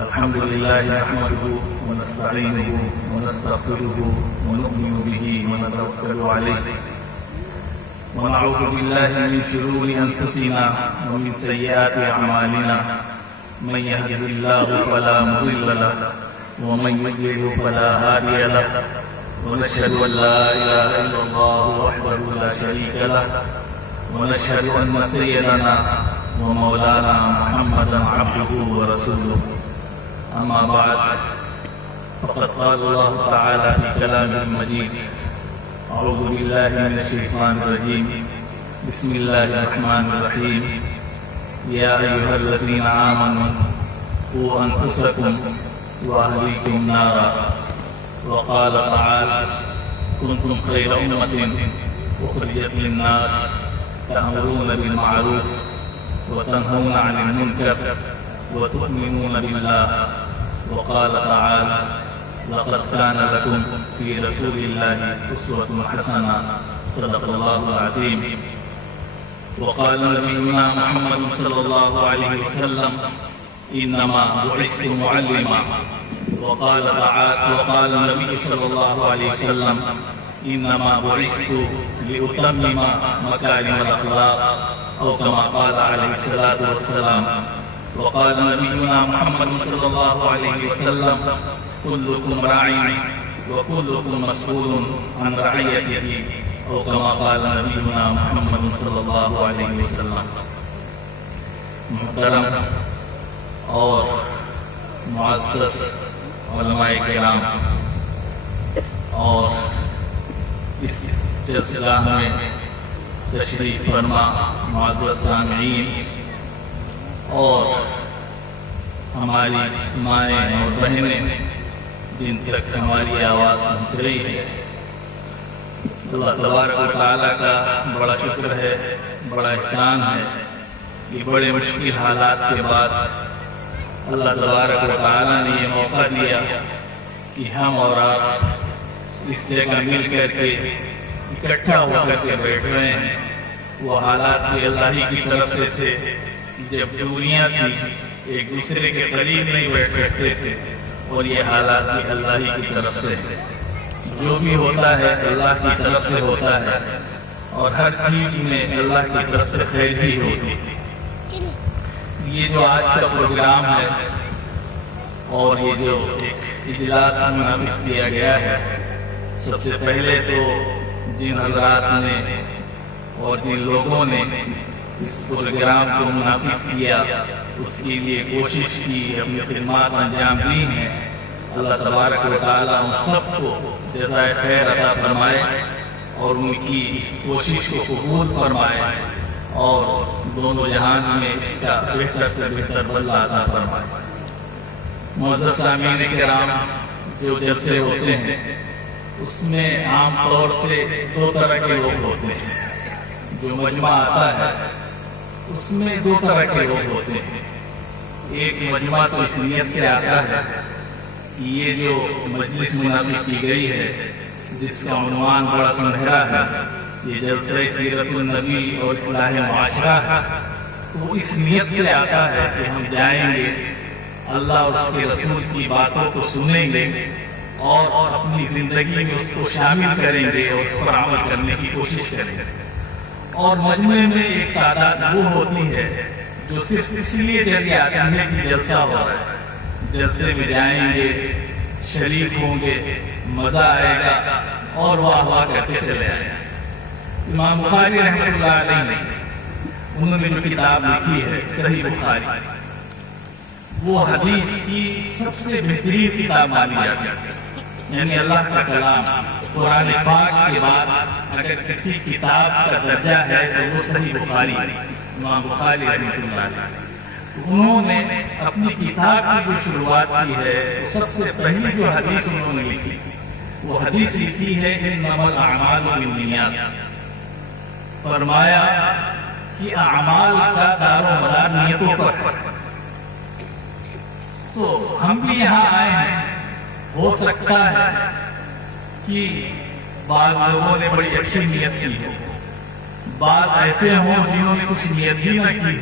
الحمد لله نحمده ونستعينه ونستغفره ونؤمن به ونتوكل عليه ونعوذ بالله من شرور أنفسنا ومن سيئات أعمالنا من يهده الله فلا مضل له ومن يضلل فلا هادي له ونشهد أن لا إله إلا الله وحده لا شريك له ونشهد أن سيدنا ومولانا محمدا عبده ورسوله أما بعد فقد قال الله تعالى في كلامه المجيد أعوذ بالله من الشيطان الرجيم بسم الله الرحمن الرحيم يا أيها الذين آمنوا قوا أنفسكم وأهليكم نارا وقال تعالى كنتم خير أمة أخرجت للناس تأمرون بالمعروف وتنهون عن المنكر وتؤمنون بالله وقال تعالى لقد كان لكم في رسول الله أسوة حسنة صدق الله العظيم وقال نبينا محمد صلى الله عليه وسلم إنما بعثت معلما وقال النبي صلى الله عليه وسلم إنما بعثت لأتمم مكارم الأخلاق أو كما قال عليه الصلاة والسلام وقال نبينا محمد صلى الله عليه وسلم كلكم راع وكلكم مسؤول عن رعيته أو كما قال نبينا محمد صلى الله عليه وسلم. محترم اور معزز علماء کرام اور اس جلسگاہ میں تشریف فرما معزز سامعین اور ہماری مائیں اور بہنیں جن تک ہماری آواز پہنچ رہی ہے، اللہ تبارک و تعالیٰ کا بڑا شکر ہے، بڑا احسان ہے کہ بڑے مشکل حالات کے بعد اللہ تبارک و تعالیٰ نے یہ موقع دیا کہ ہم اور آپ اس جگہ مل کر کے اکٹھا ہو کر کے بیٹھ رہے ہیں۔ وہ حالات بھی اللہ ہی کی طرف سے تھے، جب دوریاں تھی ایک دوسرے کے قریب نہیں بیٹھ سکتے تھے، اور یہ حالات بھی اللہ ہی کی طرف سے ہے۔ جو بھی ہوتا ہے اللہ کی طرف سے ہوتا ہے، اور ہر چیز میں اللہ کی طرف سے خیر ہی ہوتی ہے۔ یہ جو آج کا پروگرام ہے اور یہ جو ایک اجلاس منعقد کیا گیا ہے، سب سے پہلے تو جن حضرات نے اور جن لوگوں نے اس پروگرام کو منعقد کیا، اس کے لیے کوشش کی، اپنی خدمات انجام دی ہیں، اللہ تبارک و تعالیٰ ان سب کو جزائے خیر عطا فرمائے اور ان کی اس کوشش کو قبول فرمائے اور دونوں جہان میں اس کا بہتر سے بہتر بدلہ عطا فرمائے۔ معزز سامعین کرام، جو جلسے ہوتے ہیں اس میں عام طور سے دو طرح کے لوگ ہوتے ہیں۔ جو مجمع آتا ہے اس میں دو طرح کے لوگ ہوتے ہیں۔ ایک مجمع تو اس نیت سے آتا ہے کہ یہ جو مجلس منعقد کی گئی ہے، جس کا عنوان بڑا سنہرا ہے، یہ جلسہ سیرت النبی اور اصلاح معاشرہ ہے، تو وہ اس نیت سے آتا ہے کہ ہم جائیں گے، اللہ اور اس کے رسول کی باتوں کو سنیں گے اور اپنی زندگی میں اس کو شامل کریں گے اور اس پر عمل کرنے کی کوشش کریں گے۔ اور مجمع میں ایک تعداد وہ ہوتی ہے جو صرف اس لیے چلی آتی ہے کہ جلسہ ہو رہا ہے، جلسے میں جائیں گے، شریک ہوں گے، مزہ آئے گا اور واہ واہ کرتے چلے آئیں گے۔ امام بخاری رحمۃ اللہ علیہ انہوں نے جو کتاب لکھی ہے صحیح بخاری، وہ حدیث کی سب سے بہترین کتاب مانی جاتی ہے۔ یعنی اللہ کا کلام قرآن پاک کے بعد اگر کسی کتاب کا درجہ ہے تو وہ صحیح بخاری ہے، امام بخاری رحمۃ اللہ علیہ۔ انہوں نے اپنی کتاب کی جو شروعات کی ہے، سب سے پہلی جو حدیث انہوں نے لکھی، وہ حدیث لکھی ہے انما الاعمال بالنیات۔ فرمایا کہ اعمال کا دار و مدار نیتوں پر ہے۔ تو ہم بھی یہاں آئے ہیں، ہو سکتا ہے کہ بعض لوگوں نے بڑی اچھی نیت کی ہے، بعض ایسے ہوں جنہوں نے کچھ نیت ہی نہ کی،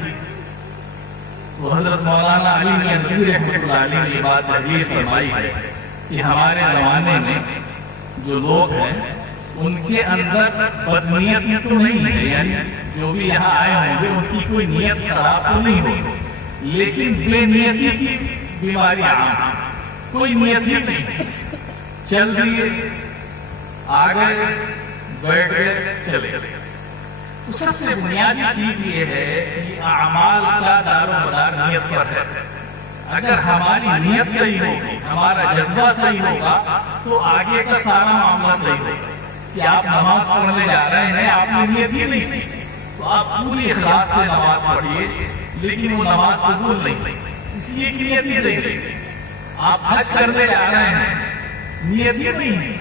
تو حضرت مولانا علی ندوی رحمۃ اللہ علیہ نے بات تحریر فرمائی ہے کہ ہمارے زمانے میں جو لوگ ہیں ان کے اندر بدنیتی تو نہیں ہے، یعنی جو بھی یہاں آئے ہوں گے ان کی کوئی نیت خراب تو نہیں ہوگی، لیکن بے نیتی کی بیماری عام، کوئی نیت ہی نہیں، چل دیے آگے بیٹھ گئے چلے۔ تو سب سے بنیادی چیز یہ ہے کہ اعمال کا دار و مدار نیت پر ہے۔ اگر ہماری نیت صحیح ہوگی، ہمارا جذبہ صحیح ہوگا تو آگے کا سارا معاملہ صحیح ہوگا۔ کہ آپ نماز پڑھنے جا رہے ہیں، آپ نے نیت ہی نہیں کی تو آپ پوری اخلاص سے نماز پڑھیے، لیکن وہ نماز قبول نہیں، اس لیے کہ نیت ہی نہیں۔ آپ حج کرنے جا رہے ہیں، نیت ہی نہیں،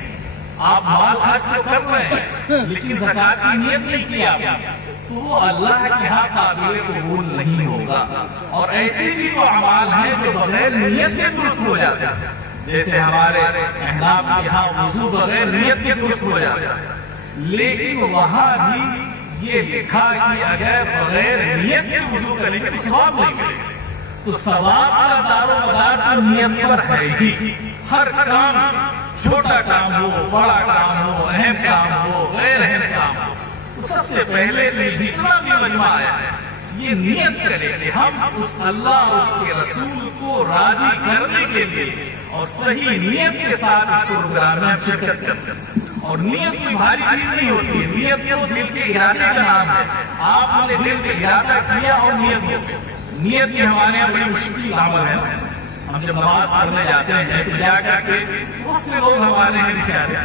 آپ مال خرچ تو کر رہے ہیں لیکن زکات کی نیت نہیں کی آپ نے، تو وہ اللہ کے ہاں قابل قبول نہیں ہوگا۔ اور ایسے بھی جو اعمال ہیں جو بغیر نیت کے درست ہو جاتے ہیں، جیسے ہمارے احناف کے ہاں وضو بغیر نیت کے درست ہو جاتا ہے، لیکن وہاں بھی یہ لکھا کہ اگر بغیر نیت کے وضو کریں گے تو ثواب نہیں ملے گا۔ تو ثواب کا دار و مدار تو نیت پر ہے ہی۔ ہر کام، چھوٹا کام ہو، بڑا کام ہو، اہم کام ہو، غیر اہم کام ہو، تو سب سے پہلے جتنا بھی مجمع آیا ہے یہ نیت کرے کہ ہم اس اللہ اور اس کے رسول کو راضی کرنے کے لیے اور صحیح نیت کے ساتھ اس پروگرام میں شرکت کرتے ہیں۔ اور نیت کوئی بھاری چیز نہیں ہوتی ہے، نیت تو دل کے ارادے کا نام ہے۔ آپ نے دل کا ارادہ کیا اور نیت ہو گئی۔ نیت کی ہمارے یہاں بڑی مشکل عمل ہے۔ ہم جب نماز پڑھنے جاتے ہیں تو جا کر کے بہت سے لوگ ہمارے ہیں بیچارے،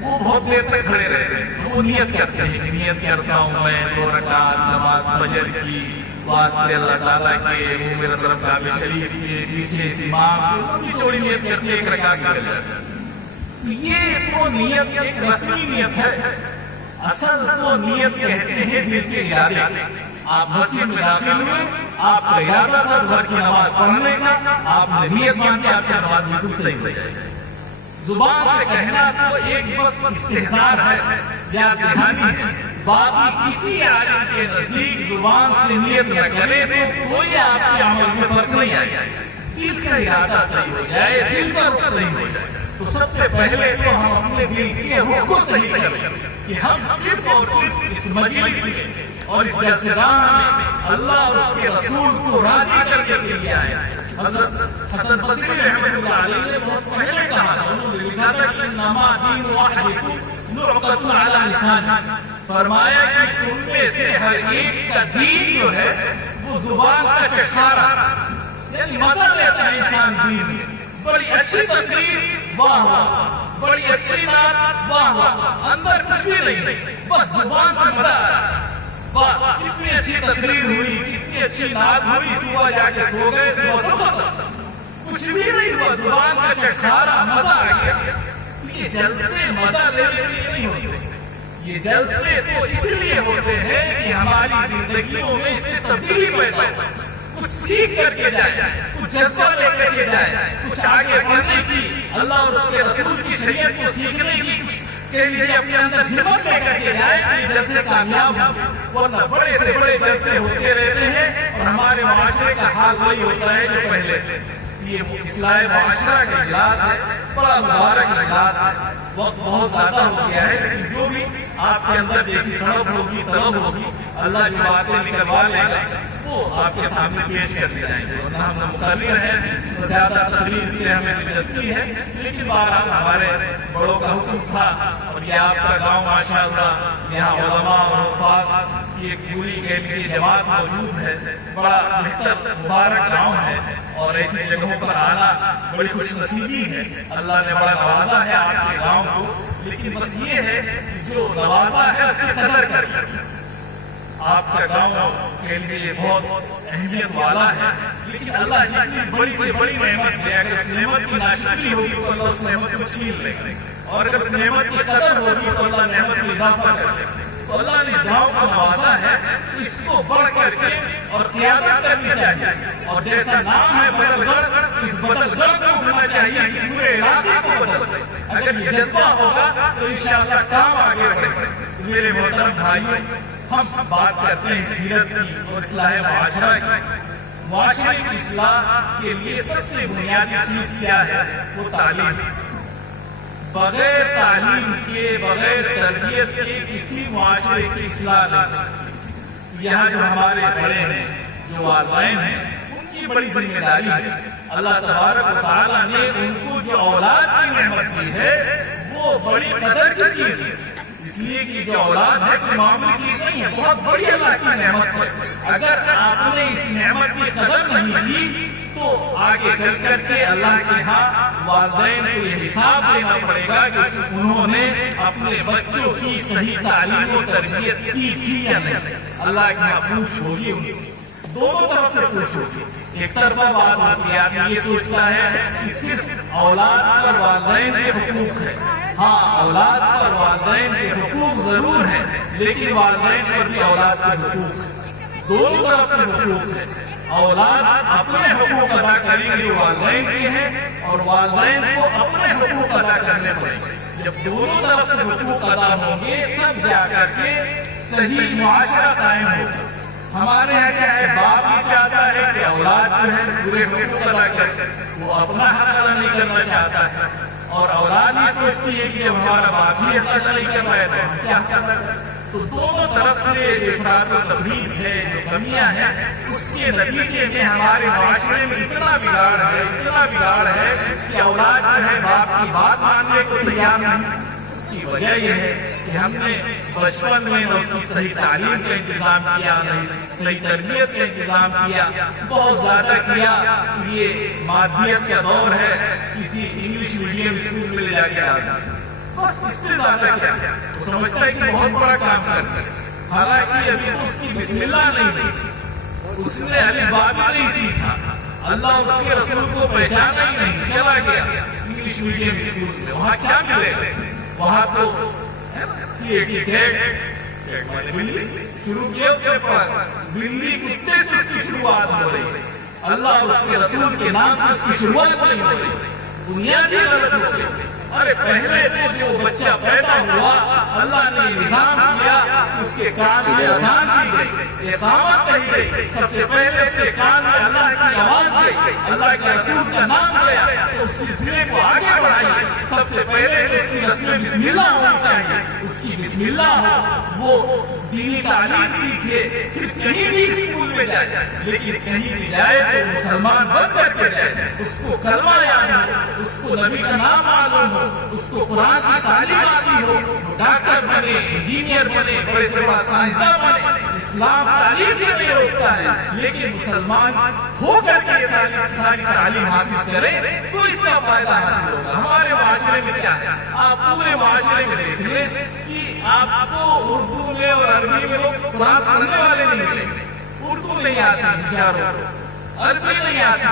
وہ بہت دیر تک کھڑے رہتے ہیں، وہ نیت کرتے ہیں کہ نیت کرتا ہوں میں 2 رکعت نماز فجر کی واسطے اللہ تعالیٰ کے، وہ میرا طرف کعبہ شریف کے پیچھے امام کی چوڑی نیت کرتی ہے 1 رکعت کی۔ یہ تو نیت ایک رسمی نیت ہے، اصل تو نیت کہتے ہیں دل کے ارادے۔ آپ مسجد میں داخل ہوئے، آپ کا ارادہ تھا گھر کی نماز پڑھنے کا، آپ نے نیت مانی، آپ کی نماز بالکل صحیح ہو جائے گی۔ زبان سے کہنا تو ایک بس استحضار ہے یا دہانی ہے، باقی کسی عالم کے نزدیک زبان سے نیت نہ کرے تو کوئی آپ کے عمل میں فرق نہیں آئے گا۔ دل کا ارادہ صحیح ہو جائے، دل کا رخ صحیح ہو جائے، تو سب سے پہلے تو ہم اپنے دل کے رخ کو صحیح کریں کہ ہم صرف اور صرف اس مجلس میں اور اس جلسہ گاہ میں اللہ اور اس کے رسول کو راضی کرنے کے لیے آئے۔ حضرت حسن بصری رحمۃ اللہ علیہ نے بہت پہلے کہا تھا، انہوں نے لکھا تھا کہ انما دین واحد نعقۃ علی لسان، فرمایا کہ تم میں سے ہر ایک کا دین جو ہے وہ زبان کا چٹخارا، یعنی مزہ لیتا ہے انسان دین میں۔ بڑی اچھی تقریر، واہ واہ، بڑی اچھی بات، واہ واہ، اندر کچھ بھی نہیں، بس زبان سے مزہ آ رہا ہے۔ کتنی اچھی تقریر ہوئی، کتنی اچھی بات ہوئی، صبح جا کے سو گئے، صبح سب ختم، کچھ بھی نہیں ہوا، زبان کا چٹخارا، مزہ آ گیا۔ یہ جلسے مزہ لینے کے لیے نہیں ہوتے، یہ جلسے تو اس لیے ہوتے ہیں کہ ہماری زندگیوں میں اس سے تبدیلی پیدا ہو، کچھ سیکھ کر کے جائے، کچھ جذبہ لے کر کے جائے، کچھ آگے بڑھنے کی، اللہ اور اس کے رسول کی شریعت کو سیکھنے کی، کچھ کے لیے اپنے اندر ہمت لے کر کے جائے کہ یہ جلسے کامیاب ہو۔ ورنہ بڑے سے بڑے جلسے ہوتے رہتے ہیں اور ہمارے معاشرے کا حال وہی ہوتا ہے جو پہلے۔ یہ اصلاح معاشرہ کا اجلاس ہے، بڑا مبارک اجلاس ہے، وقت بہت زیادہ ہو گیا ہے، لیکن جو بھی آپ کے اندر جیسی طلب ہوگی اللہ جو باتیں نکلوا لے گا وہ آپ کے سامنے پیش کر دی جائیں گے۔ ورنہ ہم مقرر ہیں، زیادہ تقریر سے ہمیں دلچسپی ہے، لیکن بہرحال ہمارے بڑوں کا حکم تھا، اور یہ آپ کا گاؤں ماشاءاللہ یہاں علماء اور حفاظ کی ایک پوری کے جماعت موجود ہے، بڑا بہتر مبارک گاؤں ہے، اور ایسی جگہوں پر آنا بڑی خوش نصیبی ہے۔ اللہ نے بڑا نوازا ہے آپ کے گاؤں کو، لیکن بس یہ ہے کہ جو نوازا ہے اس کی قدر کریں۔ آپ کا گاؤں کے لیے بہت اہمیت والا ہے، لیکن اللہ جتنی بڑی سے بڑی نعمت دے، اگر اس نعمت کی ناشکری ہوگی تو اللہ اس نعمت کو چھین لے گا، اور اگر اس نعمت کی قدر ہوگی تو اللہ نعمت میں اضافہ کر دے گا۔ تو اللہ نے اس گاؤں کو نوازا ہے، تو اس کو بڑھ کر کے اور قیادت کرنی چاہیے، اور جیسا نام ہے بدل گڑھ، اس بدل گڑھ کو اٹھنا چاہیے کہ پورے علاقے کو بدل دے۔ اگر یہ جذبہ ہوگا تو انشاءاللہ کام آگے بڑھے گا۔ میرے محترم بھائیوں، ہم بات کرتے ہیں سیرت کی اور اصلاح معاشرہ کی، معاشرے کی اصلاح کے لیے سب سے بنیادی چیز کیا ہے؟ وہ تعلیم۔ بغیر تعلیم کے، بغیر تربیت کے کسی معاشرے کی اصلاح نہیں ہو سکتی۔ یہاں جو ہمارے بڑے ہیں، جو والدین ہیں، ان کی بڑی ذمہ داری ہے۔ اللہ تبارک و تعالیٰ نے ان کو جو اولاد کی نعمت دی ہے وہ بڑی قدر کی چیز ہے، اس لیے کہ جو اولاد ہے کوئی معمولی چیز نہیں ہے، بہت بڑی اللہ کی نعمت ہے۔ اگر آپ نے اس نعمت کی قدر نہیں کی تو آگے چل کر کے اللہ کے ہاں والدین کو یہ حساب دینا پڑے گا کہ انہوں نے اپنے بچوں کی صحیح تعلیم و تربیت کی تھی یا نہیں۔ اللہ کی ہاں پوچھ ہوگی ان سے، دونوں طرف سے پوچھ ہوگی۔ ایک طرفہ بات ہوتی ہے، آدمی یہ سوچتا ہے کہ صرف اولاد پر والدین کے حقوق ہے۔ ہاں، اولاد پر والدین کے حقوق ضرور ہیں، لیکن والدین پر بھی اولاد کے حقوق ہیں، دونوں طرف سے حقوق ہیں۔ اولاد اپنے حقوق ادا کریں گے والدین کے ہیں، اور والدین کو اپنے حقوق ادا کرنے پڑیں گے۔ جب دونوں طرف سے حقوق ادا ہوں گے تب جا کر کے صحیح معاشرہ قائم ہوگا۔ ہمارے یہاں کیا ہے، باپ بھی چاہتا ہے کہ اولاد جو ہے پورے حقوق ادا کرے، وہ اپنا حق ادا نہیں کرنا چاہتا ہے، اور اولاد ہی سوچتی ہے کہ ہمارا باپ ہی حق ادا نہیں کر رہا ہے تو ہم کیا کر رہے ہیں۔ تو دونوں طرف سے افراط و تفریط ہے، جو کمیاں ہیں، اس کے نتیجے میں ہمارے معاشرے میں اتنا بگاڑ ہے کہ اولاد جو ہے باپ کی بات ماننے کو تیار نہیں۔ اس کی وجہ یہ ہے کہ ہم نے بچپن میں اس کی صحیح تعلیم کا انتظام کیا، صحیح تربیت کا انتظام کیا، بہت زیادہ کیا۔ یہ مادیت کا دور ہے، کسی انگلش میڈیم اسکول میں لے جا کے آتا ہے، بس اس سے زیادہ کیا، وہ سمجھتا ہے کہ بہت بڑا کام کرتا ہے، حالانکہ ابھی تو اس کی بسم اللہ نہیں ہوئی، اس نے الف با بھی نہیں سیکھا، اللہ اس کے رسول کو پہچانا ہی نہیں، چلا گیا انگلش میڈیم اسکول میں۔ وہاں کیا ملے؟ وہاں تو بلی شروع کیا، اس کے پر بلی کتے سے اس کی شروعات ہو رہی، اللہ اس کے رسول کے نام سے اس کی شروعات نہیں ہو رہی، بنیادی غلط ہو گئی۔ ارے پہلے تو جو بچہ پیدا ہوا اللہ نے نظام کیا، اس کے کان میں اذان دی گئی، اقامت کہی گئی، سب سے پہلے اس کے کان میں اللہ کی آواز گئی، اللہ کے رسول کا نام گیا، تو اس سلسلے کو آگے بڑھائیے۔ سب سے پہلے اس کی رسم بسم اللہ ہونی چاہیے، اس کی بسم اللہ ہو، وہ دینی تعلیم سیکھے، پھر کہیں بھی اسکول میں جائے، لیکن کہیں بھی جائے تو مسلمان بن کر کے جائے، اس کو کلمہ یاد ہو، اس کو نبی کا نام معلوم ہو، اس کو قرآن کی تعلیم آتی ہو، ڈاکٹر بنے، انجینئر بنے، بڑے سے بڑا سائنسداں بنے۔ اسلام تعلیم سے نہیں روکتا ہے، لیکن مسلمان ہو کر کے ساری تعلیم حاصل کرے تو اس کا فائدہ حاصل ہوگا۔ ہمارے معاشرے میں کیا ہے، آپ پورے معاشرے میں دیکھ لیں کہ آپ کو اردو میں اور عربی میں لوگ قرآن پڑھنے والے نہیں ملیں گے، اردو نہیں آتی بیچاروں کو، عربی نہیں آتی،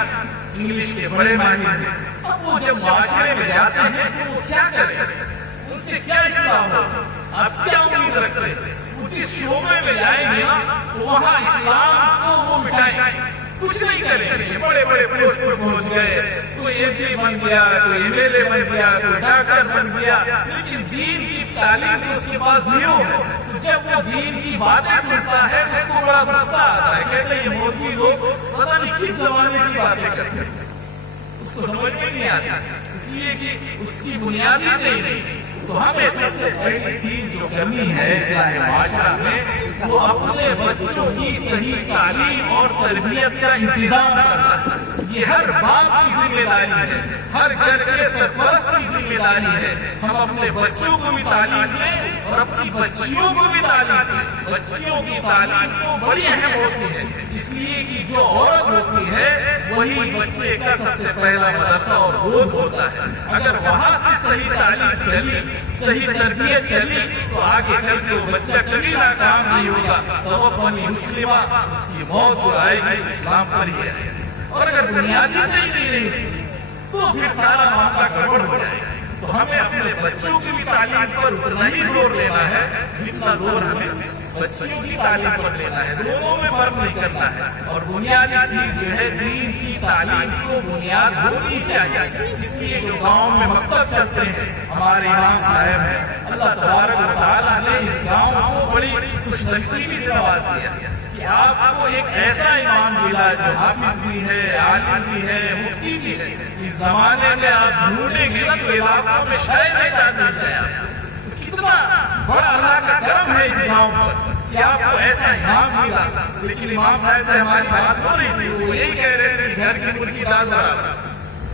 انگلش کے بڑے ماہر ہیں۔ اب وہ جب معاشرے میں جاتے ہیں تو وہ کیا کریں، ان سے کیا اصلاح ہو، آپ کیا امید رکھتے ہیں؟ وہ جس شعبے میں جائیں گے تو وہاں اسلام کو وہ مٹائیں گے، کچھ نہیں کریں گے۔ بڑے بڑے پوسٹ پر پہنچ گئے، کوئی ایم پی بن گیا، کوئی ایم ایل اے بن گیا، کوئی ڈاکٹر بن گیا، لیکن دین کی تعلیم اس کے پاس زیرو ہے۔ جب وہ دین کی باتیں سنتا ہے اس کو بڑا غصہ آتا ہے، کہتے ہیں یہ مودی لوگ پتہ نہیں کس زمانے کی باتیں کرتے ہیں، اس کو سمجھ میں نہیں آتا، اس لیے کہ اس کی بنیادی صحیح نہیں۔ تو ہمیں سب سے پہلی چیز جو کرنی ہے اصلاح معاشرہ میں، وہ اپنے بچوں کی صحیح تعلیم اور تربیت کا انتظام کرنا ہے۔ یہ ہر باپ کی ذمہ داری ہے، ہر گھر کے سرپرست کی ذمہ داری ہے۔ ہم اپنے بچوں کو بھی تعلیم دیں اور اپنی بچیوں کو بھی تعلیم دیں۔ بچیوں کی تعلیم تو بڑی اہم ہوتی ہے، اس لیے کہ جو عورت ہوتی ہے وہی بچے کا سب سے پہلا مدرسہ اور گود ہوتا ہے۔ اگر وہاں سے صحیح تعلیم چلی، صحیح تربیت چلی تو آگے چل کے وہ بچہ کبھی ناکام نہیں ہوگا۔ توفنی مسلمہ، اس کی موت جو آئے گی اسلام پر ہی ہے۔ اور اگر بنیادی صحیح نہیں رہی اس کی تو پھر سارا معاملہ گڑبڑ ہو جائے گا۔ تو ہمیں اپنے بچوں کی بھی تعلیم پر اتنا ہی زور لینا ہے جتنا زور ہمیں بچیوں کی تعلیم پر لینا ہے، دونوں میں فرق نہیں کرنا ہے۔ اور بنیادی چیز جو ہے دین کی تعلیم کو بنیاد ہونی چاہیے۔ اس لیے جو گاؤں میں مکتب چلتے ہیں، ہمارے امام صاحب ہیں، اللہ تبارک و تعالیٰ نے اس گاؤں کو بڑی خوش نصیبی سے نواز دیا کہ کہ آپ کو ایک ایسا امام ملا جو حافظ بھی ہے، عالم بھی ہے، مفتی بھی ہے، اس زمانے میں آپ ڈھونڈیں گے تو علاقوں میں شاید ایک مل جائے آپ، کتنا بڑا اللہ کا کرم ہے اس گاؤں پر کہ آپ کو ایسا امام ملا۔ لیکن امام صاحب سے ہماری بات ہو رہی تھی، وہ یہی کہہ رہے تھے کہ گھر کی مرغی دال برابر،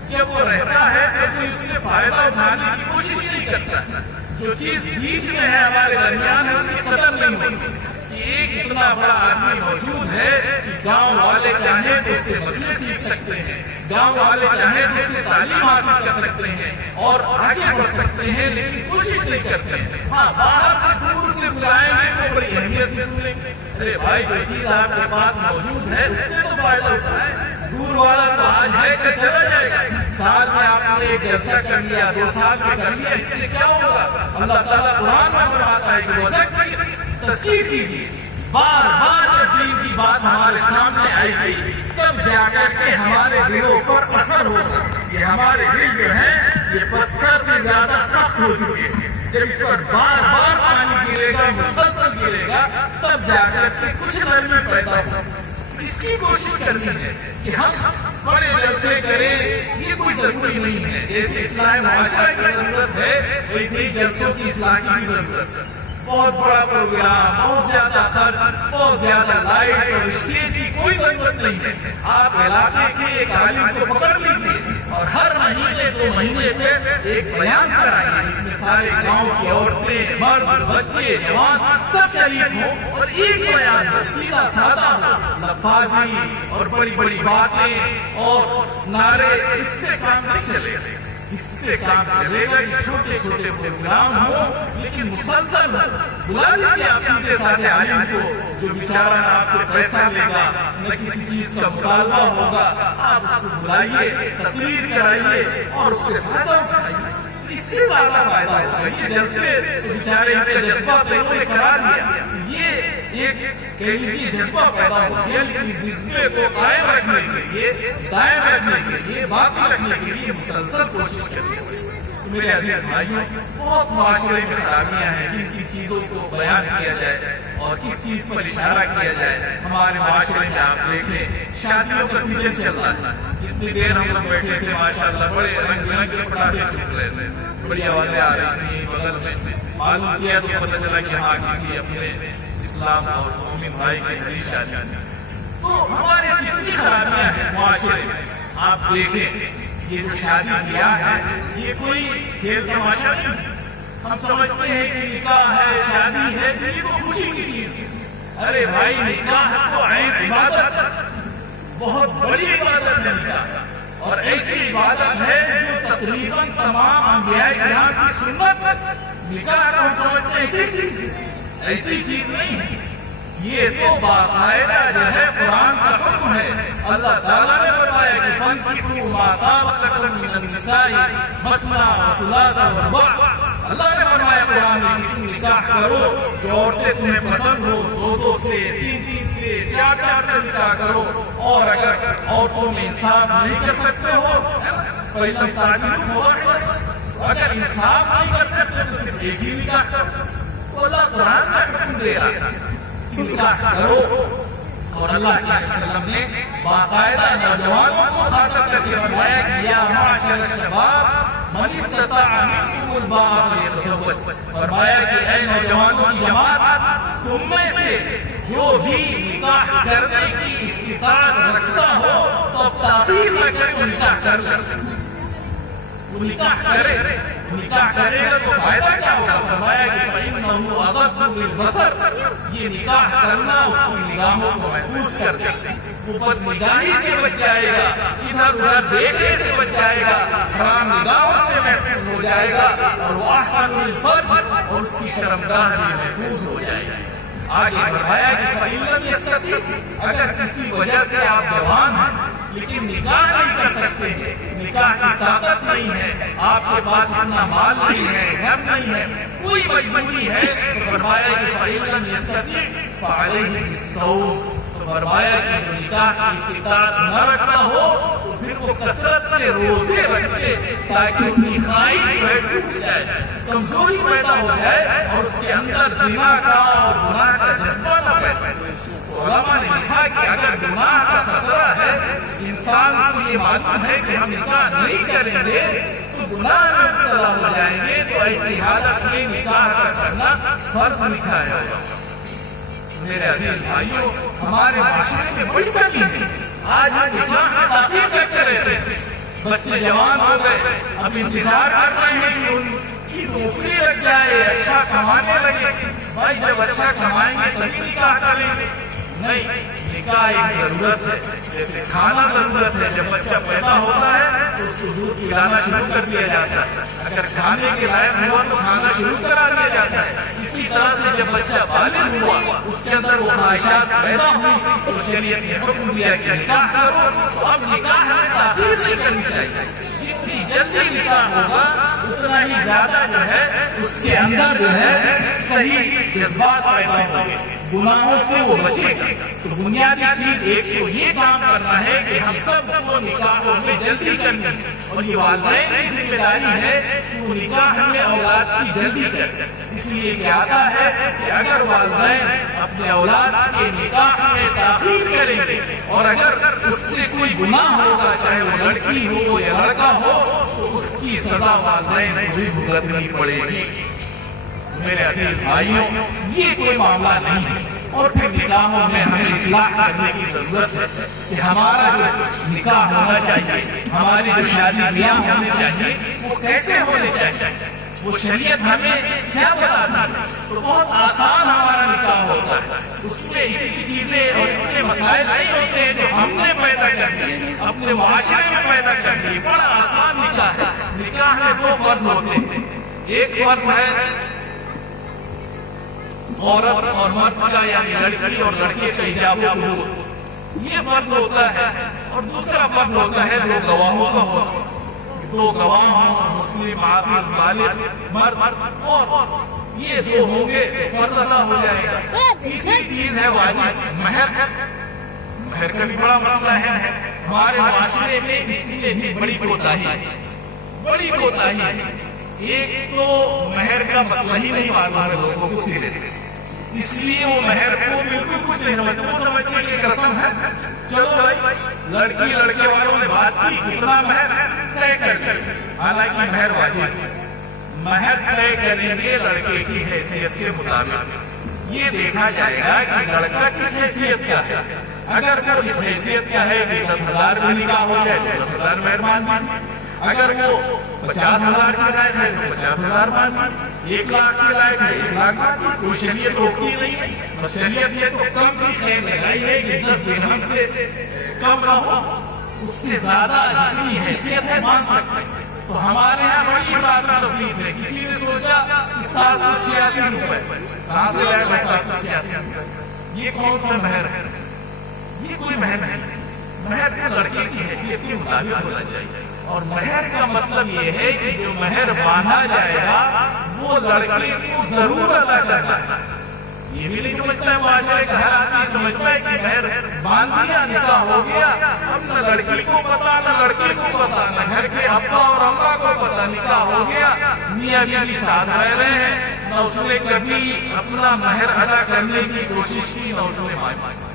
جب وہ رہتا ہے تو اس سے فائدہ اٹھانے کی کوشش نہیں کرتا، جو چیز بیچ میں ہے ہمارے درمیان ہے اس کی قدر نہیں ہوتی۔ ایک اتنا بڑا آدمی موجود ہے کہ گاؤں والے چاہیں تو اس سے مسئلے سیکھ سکتے ہیں، گاؤں والے چاہیں تو اس سے تعلیم حاصل کر سکتے ہیں اور آگے بڑھ سکتے ہیں، لیکن کوشش نہیں کرتے ہیں۔ ہاں باہر سے دور سے بلائیں گے تو بڑی اہمیت سے سنیں گے، ارے بھائی جو چیز آپ کے پاس موجود ہے اس سے تو فائدہ اٹھائیں، دور والا تو آج ہے کہ چلا جائے گا، سال میں آپ نے ایک جلسہ کر لیا، 2 سال میں کر لیا، اس سے کیا ہوگا؟ اللہ تعالیٰ قرآن میں فرماتا ہے کہ وزق کی تذکیر کیجیے، بار بار جب دین کی بات ہمارے سامنے آئی گئی تب جا کر کے ہمارے دلوں پر اثر ہوگا۔ یہ ہمارے دل جو ہیں یہ پتھر سے زیادہ سخت ہو چکے ہیں، جب اس پر بار بار پانی گرے گا، مسلسل گرے گا، تب جا کر کے کچھ نرمی پیدا ہوگی۔ اس کی کوشش کرنی ہے کہ ہم بڑے جلسے کریں، یہ کوئی ضروری نہیں ہے، جیسے اصلاح معاشرہ کی ضرورت ہے ویسے ہی جلسوں کی اصلاح کی بھی ضرورت ہے۔ بہت بڑا پروگرام، بہت زیادہ خرچ، بہت زیادہ لائٹ اور اسٹیج کی کوئی ضرورت نہیں ہے۔ آپ علاقے کے ایک عالم کو پکڑ لیجیے اور ہر مہینے 2 مہینے سے ایک بیان کرائیے، اس میں سارے گاؤں کی عورتیں، مرد، بچے، جوان سب شریک ہوں اور ایک بیان ہو، سیدھا سادہ ہو، لفاظی اور بڑی بڑی باتیں اور نعرے، اس سے کام نہیں چلے گا۔ اس سے کام چلے گا کہ چھوٹے چھوٹے پروگرام ہوں لیکن مسلسل ہو۔ بلا لیجیے آپ سیدھے سادھے عالم کو جو بیچارہ نہ آپ سے پیسہ لے گا نہ کسی چیز کا مطالبہ ہوگا، آپ اس کو بلائیے، تقریر کرائیے اور اس سے فائدہ اٹھائیے، اس سے زیادہ فائدہ ہوگا۔ یہ جلسے تو بیچارے ان جذبہ پیدا کرا دیا، یہ ایک کہہ لیجیے جذبہ پیدا ہو گیا، لیکن اس جذبے کو قائم رکھنے کے لیے، دائم رکھنے کے لیے، باقی رکھنے کے لیے مسلسل کوشش کریں۔ میرے عزیز بھائیوں، بہت معاشرے میں خرابیاں ہیں جن کی چیزوں کو بیان کیا جائے اور کس چیز پر اشارہ کیا جائے۔ ہمارے معاشرے میں آپ دیکھیں شادیوں کا سیزن چل رہا ہے، اتنی دیر ہم لوگ بیٹھے تھے ماشاءاللہ، بڑے رنگ برنگ کے پٹاخے چھوٹ رہے تھے، بڑی آوازیں آ رہی تھیں بغل میں، معلوم کیا تو پتہ چلا کہ ہاں کسی اپنے اسلام اور مومن بھائی کی بڑی شادی ہے۔ تو ہمارے کتنی خرابیاں ہیں معاشرے میں، آپ دیکھیں یہ جو شادی بیاہ ہے یہ کوئی کھیل تماشا نہیں۔ ہم سمجھتے ہیں کہ نکاح ہے، شادی ہے، یہ تو خوشی کی چیز ہے۔ ارے بھائی نکاح تو عین عبادت ہے، بہت بڑی عبادت ہے نکاح، اور ایسی عبادت ہے جو تقریباً تمام انبیاء کرام کی سنت ہے۔ نکاح کو ہم سمجھتے ہیں ایسی چیز ہے، ایسی چیز نہیں ہے، یہ تو باقاعدہ جو ہے قرآن کا حکم ہے۔ اللہ تعالیٰ نے فرمایا کہ فَانكِحُوا مَا طَابَ لَكُم مِّنَ النِّسَاءِ مَثْنَىٰ وَثُلَاثَ وَرُبَاعَ۔ اللہ نے فرمایا قرآن میں کہ تم نکاح کرو، جو عورتیں تمہیں پسند ہو 2 سے 3 سے 4 سے نکاح کرو، اور اگر عورتوں میں انصاف نہیں کر سکتے ہو فَإِنْ تَعْدِلُوا فَوَاحِدَةً، اگر انصاف نہیں کر سکتے تو صرف ایک ہی نکاح کرو۔ تو اللہ قرآن کا حکم دے رہا ہے کہ نکاح کرو، اور اللہ کے وسلم نے باقاعدہ نوجوانوں کو خاطب کر کے فرمایا کہ یا معاشر الشباب من استطاع منکم الباء فلیتزوج، فرمایا کہ اے نوجوانوں کی جماعت، تم میں سے جو بھی نکاح کرنے کی استطاعت رکھتا ہو تو اب تاخیر نہ کرے، وہ نکاح کر لے، وہ نکاح کرے۔ نکاح کرے گا تو فائدہ کیا ہوگا؟ فرمایا کہ فَإِنَّهُ أَغَضُّ لِلْبَصَرِ، یہ نکاح کرنا اس کی نگاہوں کو محفوظ کر دے گا، وہ بد نگاہی سے بچ جائے گا، ادھر ادھر دیکھنے سے بچ جائے گا، حرام نگاہوں سے محفوظ ہو جائے گا، اور وہ أَحْسَنُ لِلْفَرْجِ، اور اس کی شرمگاہ بھی محفوظ ہو جائے گا۔ آگے فرمایا کہ فَإِن لَّمْ يَسْتَطِعْ، اگر کسی وجہ سے آپ جوان ہیں لیکن نکاح نہیں کر سکتے ہیں، نکاح کی طاقت نہیں ہے، آپ کے پاس اتنا مال نہیں ہے، گھر نہیں ہے، کوئی مجبوری ہے، تو فرمایا کہ فَإِن لَّمْ يَسْتَطِعْ فَعَلَيْهِ بِالصَّوْمِ، تو فرمایا کہ جو نکاح کی استطاعت نہ رکھتا ہو تو پھر وہ کثرت سے روزے رکھے تاکہ اس کی خواہش جو ہے ٹوٹ جائے، کمزوری پیدا ہو جائے اور اس کے اندر زنا کا اور گناہ کا جذبہ نہ پیدا ہو۔ علماء نے لکھا کہ اگر گناہ کا خطرہ ہے، انسان کو یہ معلوم ہے کہ ہم نکاح نہیں کریں گے تو گناہ میں مبتلا ہو جائیں گے، تو ایسی حالت میں نکاح کا کرنا فرض لکھا ہے۔ میرے عزیز بھائیوں، ہمارے معاشرے میں بڑی کمی ہے، آج ہم نکاح کی تاخیر کرتے رہتے ہیں، بچے جوان ہو گئے، اب انتظار کر رہے ہیں کہ ان کی نوکری لگ جائے، اچھا کمانے لگے، بھائی جب اچھا کمائیں گے تبھی نکاح کریں گے۔ نہیں، نکاح ایک ضرورت ہے، جیسے کھانا ضرورت ہے، جب بچہ پیدا ہوتا ہے تو اس کو دودھ پلانا شروع کر دیا جاتا ہے، اگر کھانے کے لائق ہوا تو کھانا شروع کرا دیا جاتا ہے۔ اسی طرح سے جب بچہ بالغ ہوا، اس کے اندر وہ خواہشات پیدا ہوئی تو شریعت نے حکم دیا کہ نکاح کرو، تو اب نکاح میں تاخیر نہیں کرنی چاہیے، جتنی جلدی نکاح ہوگا اتنا ہی زیادہ جو ہے اس کے اندر جو ہے صحیح جذبات پیدا ہوں گے، گناہوں سے وہ بچے گا۔ تو بنیادی چیز ایک تو یہ کام کرنا ہے کہ ہم سب کو نکاحوں میں جلدی کرنی ہے، اور یہ والدین کی ذمہ داری ہے کہ وہ نکاح میں اولاد کی جلدی کریں۔ اس لیے کہ آتا ہے کہ اگر والدین اپنے اولاد کے نکاح میں تاخیر کریں گے اور اگر اس سے کوئی گناہ ہوگا، چاہے وہ لڑکی ہو یا لڑکا ہو، تو اس کی سزا والدین کو بھی بھگتنی پڑے گی۔ میرے عزیز بھائیوں، یہ کوئی معاملہ نہیں ہے، اور پھر نکاحوں میں ہمیں اصلاح کرنے کی ضرورت ہے کہ ہمارا جو نکاح ہونا چاہیے، ہماری جو شادی بیاہ ہونے چاہیے، وہ کیسے ہونے چاہیے، وہ شریعت ہمیں کیا بتاتی ہے۔ تو بہت آسان ہمارا نکاح ہوتا ہے، اس میں اتنی چیزیں اور اتنے مسائل نہیں ہوتے ہیں جو ہم نے پیدا کر دیے، اپنے معاشرے میں پیدا کر دیے۔ بڑا آسان نکاح ہے۔ نکاح میں دو فرض ہوتے ہیں، ایک فرض ہے عورت اور مرد کا، یعنی لڑکی اور لڑکے کا حجاب و قبول، یہ فرض ہوتا ہے، اور دوسرا فرض ہوتا ہے دو گواہوں کا ہونا، دو گواہ ہوں، مسلم عاقل بالغ مرد، اور یہ دو ہوں گے فرض ادا ہو جائے گا۔ تیسری چیز ہے واجب مہر۔ مہر کا بھی بڑا مسئلہ ہے ہمارے معاشرے میں، اس میں بھی بڑی کوتاہی ہے۔ ایک تو مہر کا مسئلہ ہی نہیں معلوم ہے لوگوں کو سرے سے، اس لیے وہ مہر کو بالکل کچھ نہیں سمجھتے، وہ سمجھتے ہیں کہ قسم ہے، چلو بھائی لڑکی لڑکے والوں نے بات کی کتنا مہر طے کر دیا، حالانکہ مہر واجب ہے۔ مہر طے کریں گے لڑکے کی حیثیت کے مطابق، یہ دیکھا جائے گا کہ لڑکا کس حیثیت کا ہے۔ اگر وہ اس حیثیت کا ہے کہ 10,000 میں نکاح ہو جائے تو 10,000 مہر مان، اگر وہ 50,000 کے لائق ہے تو 50,000 مان، 1,00,000 کے لائق ہے 1,00,000 مان۔ کوئی شریعت روکتی نہیں ہے، بس شریعت یہ تو کم کی خیر لگائی ہے کہ 10 درہم سے کم نہ ہو، اس سے زیادہ جتنی حیثیت ہے مان سکتے ہیں۔ تو ہمارے یہاں بڑی بات تکلیف ہے، کسی نے سوچا کہ 786 روپے، کہاں سے لائے گا 786 روپے، یہ کون سا مہر ہے؟ یہ کوئی مہر نہیں، مہر کا لڑکے کی حیثیت کے مطابق ہونا چاہیے۔ اور مہر کا مطلب یہ ہے کہ جو مہر باندھا جائے گا وہ لڑکے کو ضرور ادا کرنا ہے۔ یہ بھی نہیں سمجھتا ہے معاشرے کا ہر آدمی سمجھتا ہے کہ مہر باندھ دیا نکاح ہو گیا، اب نہ لڑکی کو پتا نہ لڑکے کو پتا، نہ گھر کے ابا اور اما کو پتا، نکاح ہو گیا، میاں بیوی ساتھ رہ رہے ہیں، نہ اس نے کبھی اپنا مہر ادا کرنے کی کوشش کی نہ اس نے مانی۔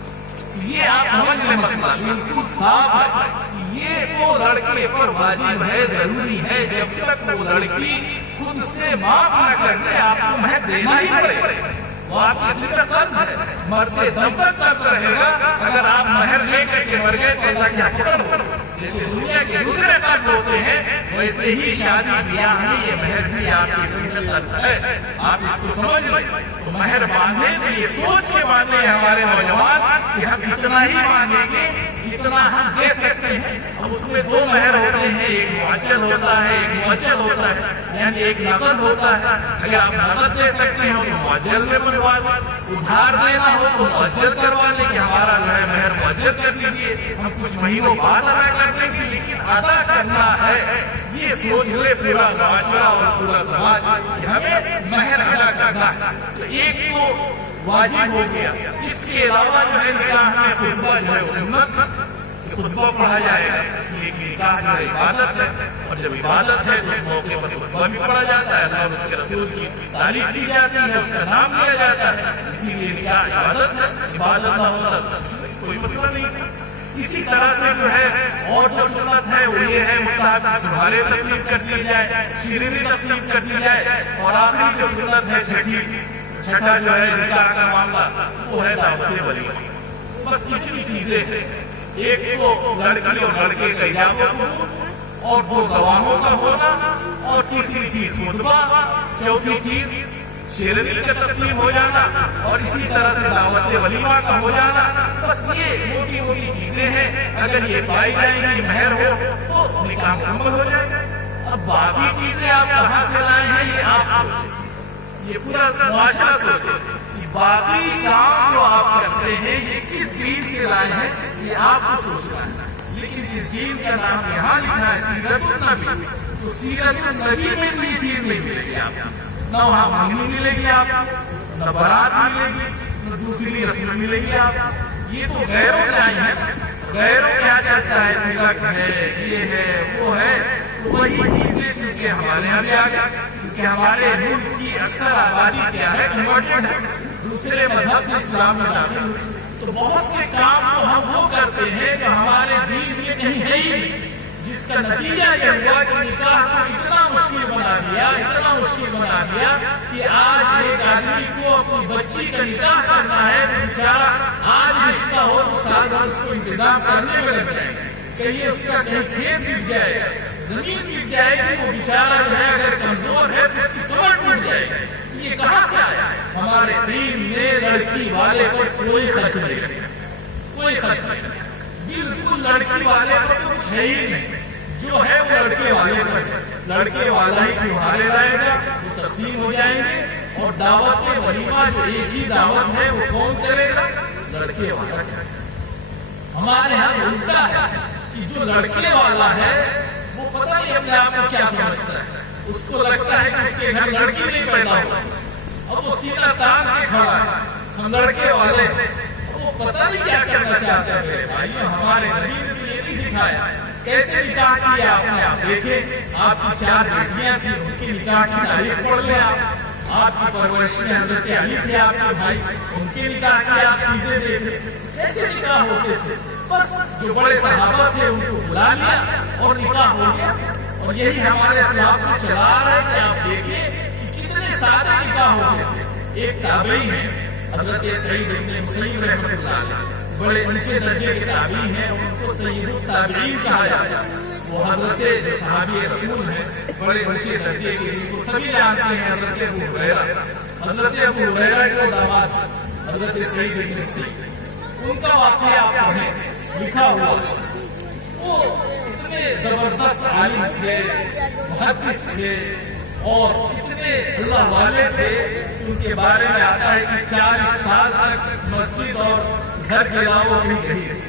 یہ آپ سمجھ لیں مسئلہ بالکل صاف ہے، یہ وہ لڑکے پر واجب ہے، ضروری ہے، جب تک وہ لڑکی خود سے معاف نہ کر دے آپ کو مہر دینا ہی پڑے گا، وہ آپ کی ذمہ قرض ہے، مرتے دم تک قرض رہے گا۔ اگر آپ مہر لے کر کے مر گئے تو ایسا کیا ختم ہو، جیسے دنیا کے دوسرے قرض ہوتے ہیں ویسے ہی شادی بیاہ میں یہ مہر بھی آپ کی ذمہ قرض ہے، آپ اس کو سمجھ لیں۔ تو مہر باندھے تو یہ سوچ کے باندھے ہمارے نوجوان کہ ہم اتنا ہی باندھیں گے جتنا ہم دے سکتے ہیں۔ اب اس میں دو مہر ہوتے ہیں، ایک معجل ہوتا ہے، ایک معجل ہوتا ہے، یعنی ایک نقد ہوتا ہے۔ اگر آپ نقد دے سکتے ہو تو معجل میں بنوا لیں، ادھار دینا ہو تو معجل کروا لیں کہ ہمارا جو ہے مہر معجل کر دیجیے، ہم کچھ مہینوں بعد ادا کر دیں گے، لیکن ادا کرنا ہے۔ یہ سوچ لے پورا معاشرہ اور پورا سماج کہ ہمیں مہر ادا کرنا ہے۔ تو ایک تو واجب ہو گیا، اس کے علاوہ جو ہے نکاح میں خطبہ جو ہے سنت، خطبہ پڑھا جائے گا، اس لیے کہ نکاح جو عبادت ہے، اور جب عبادت ہے تو اس موقع پر خطبہ بھی پڑھا جاتا ہے، اللہ اور اس کے رسول کی تعریف کی جاتی ہے، اس کا نام لیا جاتا ہے، اسی لیے نکاح عبادت ہے، عبادت نہ ہوتا تو کوئی مسئلہ نہیں۔ اسی طرح سے جو ہے اور جو سنت ہے وہ یہ ہے مستحب چھوہارے تسلیم کر دیے جائے، شیرینی تسلیم کر دی جائے، اور آخری جو سنت ہے چھٹا جو ہے نکاح کا معاملہ وہ ہے دعوت ولیمہ۔ بس اتنی چیزیں ہیں، ایک تو لڑکی اور لڑکے کا حجاب و قبول، اور دو گواہوں کا ہونا، اور تیسری چیز خطبہ، چوتھی چیز شیرینی کا تسلیم ہو جانا، اور اسی طرح سے دعوت ولیمہ کا ہو جانا۔ بس یہ موٹی موٹی چیزیں ہیں، اگر یہ پائی جائیں گی مہر ہو تو نکاح مکمل ہو جائے گا۔ اب باقی چیزیں آپ کہاں سے لائے ہیں یہ آپ سوچیں، یہ پورا معاشرہ سوچے، باقی کام جو آپ کرتے ہیں یہ کس دین سے لائے ہیں یہ آپ کو سوچنا ہے۔ لیکن جس دین کا نام یہاں لکھا ہے سیرت النبی، تو سیرت النبی میں کوئی چیز نہیں ملے گی آپ کو، نہ وہاں مہندی ملے گی آپ کو، نہ بارات ملے گی، نہ دوسری رسم ملے گی آپ کو۔ یہ تو غیروں سے آئی ہیں، غیروں کیا چاہتا ہے تلک ہے، یہ ہے، وہ ہے، وہی چیزیں چونکہ ہمارے یہاں بھی آ گیا، کیونکہ ہمارے ملک کی اکثر آبادی کیا ہے کنورٹڈ ہے، دوسرے مذہب سے اسلام میں داخل ہوئے، تو بہت سے کام تو ہم وہ کرتے ہیں جو ہمارے دین میں نہیں ہے ہی نہیں، جس کا نتیجہ یہ ہوا کہ نکاح کو اتنا مشکل بنا دیا، اتنا مشکل بنا دیا کہ آج ایک آدمی کو اپنی بچی کا نکاح کرنا ہے تو بیچارہ آج رشتہ ہو تو سال بھر اس کو انتظام کرنے میں لگ جائے گا، کہیں اس کا کہیں کھیت بک جائے گا، زمین بک جائے گی، وہ بیچارہ جو ہے اگر کمزور ہے تو اس کی کمر ٹوٹ جائے گی۔ یہ کہاں سے آیا؟ ہمارے دین میں لڑکی والے پر کوئی خرچ نہیں کرتا، کوئی خرچ نہیں کرتا، بالکل لڑکی والے پر کچھ ہے ہی نہیں، جو ہے وہ لڑکے والے پر ہے، لڑکے والا ہی چھوہارے لائے گا، وہ تقسیم ہو جائیں گے، اور دعوت ولیمہ جو ایک ہی دعوت ہے وہ کون کرے گا؟ لڑکے والا کرے گا۔ ہمارے یہاں الٹا ہے کہ جو لڑکے والا ہے وہ پتہ نہیں اپنے آپ کو کیا سمجھتا ہے، اس کو لگتا ہے کہ اس کے گھر لڑکی نہیں پیدا ہوا، اب وہ سینہ تان کے کھڑا ہے، ہم لڑکے والے ہیں، وہ پتہ نہیں کیا کرنا چاہتے ہیں۔ میرے بھائیو، ہمارے نبی نے تو یہ نہیں سکھایا، کیسے نکاح کیا آپ نے؟ آپ دیکھیں، آپ کی 4 بیٹیاں تھیں، ان کی نکاح کی تاریخ پڑھ لیں آپ کی پرورش میں حضرت علی تھے آپ کے بھائی، ان کے نکاح کی آپ چیزیں دیکھیں، کیسے نکاح ہوتے تھے؟ بس جو بڑے صحابہ تھے ان کو بلا لیا اور نکاح ہو گیا، اور یہی ہمارے اسلاف سے چلا آ رہا ہے کہ آپ دیکھیں کہ کتنے سارے نکاح ہوتے تھے۔ ایک تابعی ہیں حضرت سعید بن مسیب رحمۃ اللہ علیہ، بڑے اونچے درجے کے تابعی ہیں، ان کو سید التابعین کہا جاتا ہے۔ وہ حضرت صحابی رسول ہیں، بڑے اونچے درجے کے، جن کو سبھی جانتے ہیں، حضرت ابو ہریرہ۔ حضرت ابو ہریرہ کے داماد حضرت سعید بن مسیب، ان کا واقعہ آپ پڑھیں، لکھا ہوا وہ اتنے زبردست عالم تھے، محدث تھے، اور اتنے اللہ والے تھے کہ ان کے بارے میں آتا ہے کہ 40 سال تک مسجد اور گھر کے علاوہ نہیں رہی،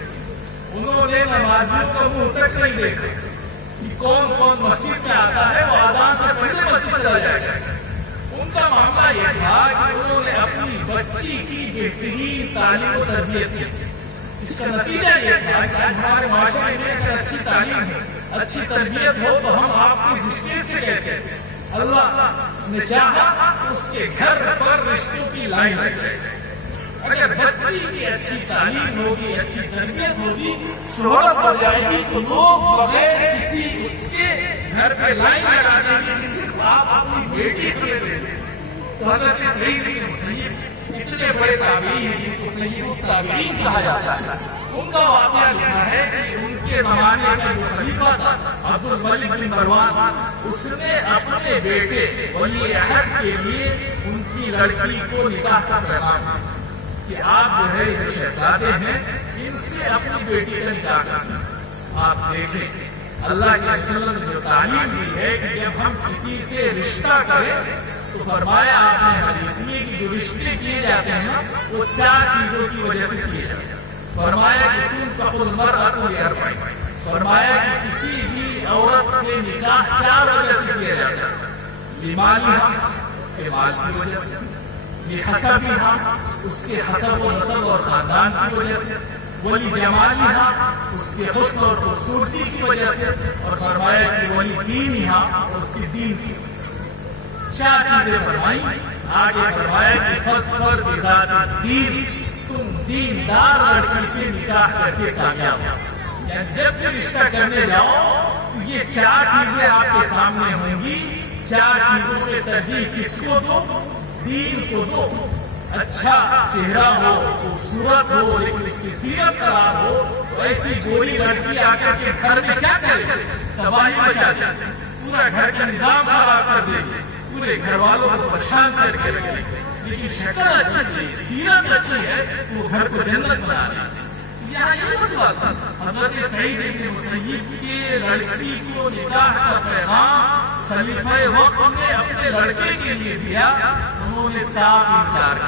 انہوں نے نمازیوں کا منہ تک نہیں دیکھا کہ کون کون مسجد میں آتا ہے، وہ اذان سے پہلے مسجد چلا جائے گا۔ ان کا معاملہ یہ تھا کہ انہوں نے اپنی بچی کی بہترین تعلیم و تربیت کی، اس کا نتیجہ یہ تھا کہ آج ہمارے معاشرے میں اگر اچھی تعلیم ہے، اچھی تربیت ہو تو ہم آپ کو اس رشتے سے کہتے ہیں، اللہ نے چاہا تو اس کے گھر پر رشتوں کی لائن لگ جائے گی۔ اگر بچی کی اچھی تعلیم ہوگی، اچھی تربیت ہوگی، شہرت ہو جائے گی، تو لوگ بغیر کسی اس کے گھر پہ لائن لگا دیں گے کہ صرف آپ اپنی بیٹی کو دے دیں۔ تو حضرت سعید بن مسیب اتنے بڑے تابعی ہیں جن کو سید التابعین کہا جاتا ہے، ان کا واقعہ لکھا ہے کہ ان کے زمانے کا جو خلیفہ تھا عبد الملک بن مروان، اس نے اپنے بیٹے ولی عہد کے لیے ان کی لڑکی کو نکاح کا پیغام دیا کہ آپ جو ہے یہ شہزادے ہیں، ان سے اپنی بیٹی کا نکاح کرنا۔ آپ دیکھیں اللہ کے رسول نے جو تعلیم دی ہے کہ جب ہم کسی سے رشتہ کریں تو فرمایا آپ نے حدیث میں کہ جو رشتے کیے جاتے ہیں وہ 4 چیزوں کی وجہ سے کیے جاتے ہیں۔ فرمایا کہ تنکح المرأۃ لأربع، فرمایا کہ کسی بھی عورت سے نکاح 4 وجہ سے کیا جاتا ہے، لمالها، اس کے مال کی وجہ سے، لحسبها، اس کے حسب و نسب اور خاندان کی وجہ سے، ولی جمالہا، اس کے حسن اور خوبصورتی کی وجہ سے، اور فرمایا کہ ولی دینہا، اس کی دین کی وجہ سے۔ چار چیزیں فرمائی۔ آگے فرمایا کہ فاصبر بذات الدین، تم دیندار لڑکی سے نکاح کر کے کامیاب ہو۔ یعنی جب بھی رشتہ کرنے جاؤ تو یہ چار چیزیں آپ کے سامنے ہوں گی۔ چار چیزوں میں ترجیح کس کو دو؟ دین کو دو۔ اچھا چہرہ ہو، خوبصورت ہو، لیکن اس کی سیرت خراب ہو تو ایسی گوری لڑکی آ کر کے گھر میں کیا کرے؟ تباہی مچا دے، پورا گھر کا نظام خراب کر دے، پورے گھر والوں کو پریشان کر کے رکھے۔ لیکن شکل اچھی ہے، سیرت اچھی ہے، وہ گھر کو جنت بنا دے۔ یہاں یہ مسئلہ تھا۔ حضرت سعید بن مسیب کے لڑکی کو نکاح کا پیغام خلیفہ وقت نے اپنے لڑکے کے لیے دیا، انہوں نے صاف انکار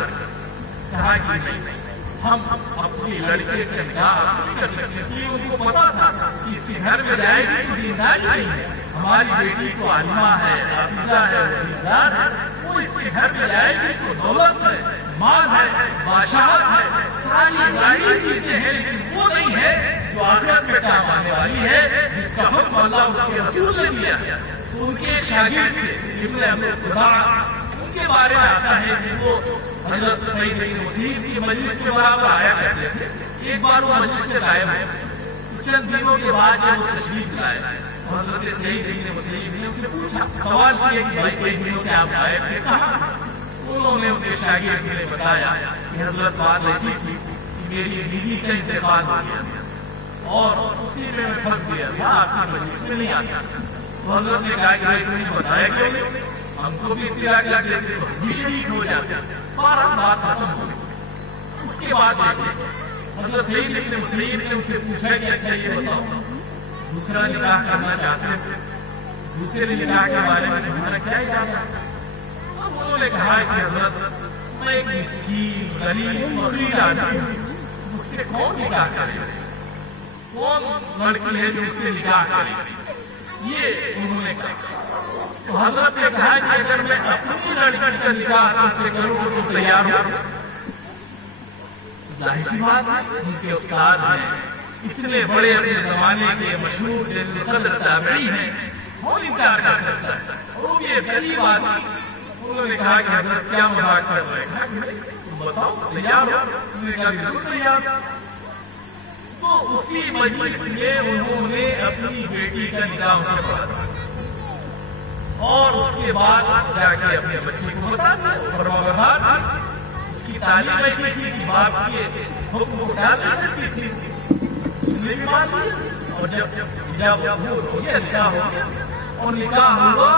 کہا کہ نہیں، ہم اپنی لڑکے سے نکاح نہیں کر سکتے۔ اس لیے ان کو پتا تھا کہ اس کے گھر میں جائے گی تو دینداری نہیں ہے، ہماری بیٹی کو عالمہ ہے، حافظہ ہے، دیندار ہے، وہ اس کے گھر میں جائے گی تو دولت ہے، مال ہے، بادشاہت ہے، ساری ظاہری چیزیں ہیں، لیکن وہ نہیں ہے جو آخرت میں کام آنے والی ہے، جس کا حکم اللہ اس کے رسول نے دیا۔ تو ان کے شاگرد تھے ابن عبد الخداع، ان کے بارے میں آتا ہے کہ وہ حضرت سعید بن مسیب کی مجلس کے برابر آیا کرتے تھے۔ ایک بار وہ مجلس سے غائب ہوئے، چند دنوں کے بعد جب وہ تشریف لائے، حضرت سعید بن مسیب نے اسے پوچھا، سوال کیا کہ بھائی کئی دنوں سے آپ غائب تھے، کہاں؟ انہوں نے ان کے شاگرد نے بتایا کہ حضرت بات ایسی تھی کہ میری بیوی کا انتقال ہو گیا اور اسی میں پھنس گیا تھا، آپ کی مجلس میں نہیں آ سکتا۔ تو حضرت نے کہا کہ بھائی تم نے بتایا کیوں نہیں؟ ہم کو بھی اطلاع کر دیتے تو ہم بھی شریک ہو جاتے۔ بارہ بات ختم ہو گئی۔ اس کے بعد حضرت سعید بن مسیب نے اسے پوچھا کہ اچھا یہ بتاؤ دوسرا نکاح کرنا چاہتے ہیں، دوسرے نکاح کے بارے میں تمہارا کیا ارادہ ہے؟ انہوں نے کہا کہ حضرت میں ایک مسکین غریب فقیر آدمی ہوں، مجھ سے کون نکاح کرے، کون لڑکی ہے جو اس سے نکاح کرے؟ یہ انہوں نے کہا۔ تو حضرت نے کہا کہ اگر میں اپنی لڑکی کا نکاح آپ سے کروں تو تیار ہو؟ ظاہر سی بات ہے، ان کے استاد ہیں، اتنے بڑے اپنے زمانے کے مشہور جلیل القدر تابعی ہیں، کون انکار کر سکتا ہے؟ اور وہ یہ غریب آدمی، انہوں نے کہا کہ حضرت کیا مذاق کر رہے ہیں، تم بتاؤ تیار ہو؟ انہوں نے کہا بالکل تیار۔ تو اسی مجلس میں انہوں نے اپنی بیٹی کا نکاح سے پڑھا اور اس کے بعد جا کے اپنے بچے کو بتا دیا، فرمانبردار تھی، اس کی تعلیم ایسی تھی کہ باپ کے حکم کو ٹال نہیں سکتی تھی، اس نے بھی مان لیا۔ اور جب حجاب ہو گیا، نکاح ہو گیا اور نکاح ہوا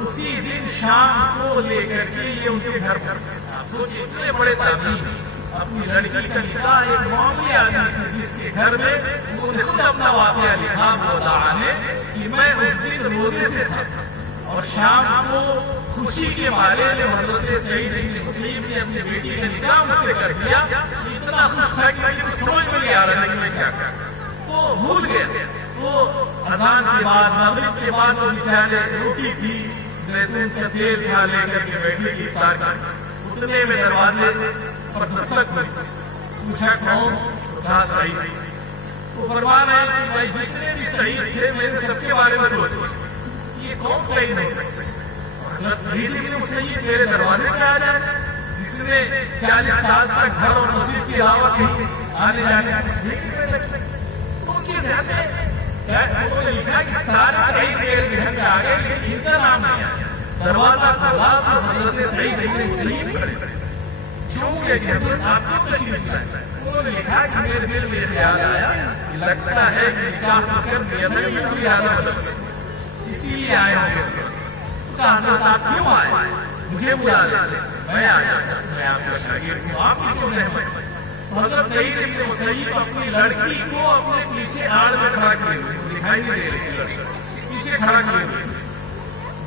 اسی دن شام کو لے کر کے یہ ان کے گھر پر۔ آپ سوچیں اتنے بڑے تابعین اپنی لڑکی کا نکاح ایک معمولی آدمی سے، جس کے گھر میں انہوں نے خود اپنا واقعہ لکھا مودعا نے کہ میں اس دن روزے سے تھا اور شام کو خوشی کے مارے حضرت سعید بن مسیب نے اپنی بیٹی کا نکاح اس سے کر دیا۔ اتنا خوش تھا کہ مجھے سمجھ میں نہیں آ رہا ہے کہ میں کیا کروں، تو بھول گیا۔ تو اذان کے بعد مغرب کے بعد وہ بیچارے روٹی تھی، زیتون کا تیل تھا، لے کر کے بیٹھی کی افطار کر، اتنے میں دروازے پر دستک ہوئی، پوچھا کون؟ کہا سعید۔ تو فرما رہے ہیں کہ بھائی جتنے بھی سعید تھے میں نے سب کے بارے میں سوچ لیا یہ کون سعید ہو سکتا ہے؟ حضرت سعید بن مسیب میرے دروازے پہ آ جائے جس نے 40 سال تک گھر اور مسجد کی دعوت نہیں، آنے جانے کچھ نہیں۔ ان کے ذہن میں انہوں نے لکھا کہ سارے سعید میرے ذہن میں آ گئے لیکن ان کا نام نہیں آیا۔ دروازہ کھولا تو حضرت سعید بن مسیب کھڑے، چونکہ کہ حضرت آپ کو تشریف لائے، انہوں نے لکھا کہ میرے دل میں خیال آیا کہ لگتا ہے کہ نکاح کر دیا تھا، یہ کوئی ارادہ بدل گیا، اسی لیے آئے ہوں گے۔ کہا حضرت آپ کیوں آئے؟ مجھے بلا لیتے، میں آیا، میں آپ کا شاگرد ہوں، آپ ہی کو زحمت۔ حضرت سعید بن مسیب اپنی لڑکی کو اپنے پیچھے آڑ میں کھڑا کیے ہوئے، دکھائی نہیں دے رہی لڑکی، پیچھے کھڑا کیے ہوئے۔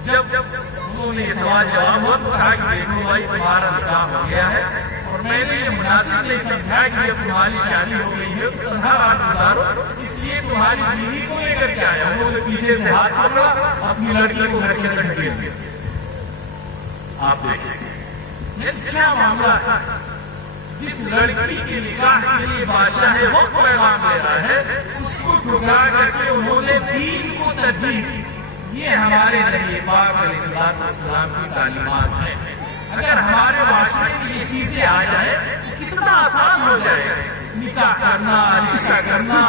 جب انہوں نے سوال جواب ہوا تو کہا کہ دیکھو بھائی تمہارا نکاح ہو گیا ہے اور میں نے یہ مناسب نہیں سمجھا کہ جب تمہاری شادی ہو گئی ہے تو تنہا رات گزارو، اس لیے تمہاری بیوی کو لے کر کے آیا۔ انہوں نے پیچھے سے ہاتھ پکڑا، اپنی لڑکی کو گھر کے اندر ڈھکیل دیا۔ آپ دیکھیں یہ کیا معاملہ ہے، جس لڑکی کے نکاح کے لیے بادشاہ وقت پیغام دے رہا ہے اس کو ٹھکرا کر کے انہوں نے دین کو ترجیح دی. یہ ہمارے نبی پاک علیہ السلام کی تعلیمات ہیں. اگر ہمارے معاشرے میں یہ چیزیں آ جائیں تو کتنا آسان ہو جائے گا نکاح کرنا, رشتہ کرنا.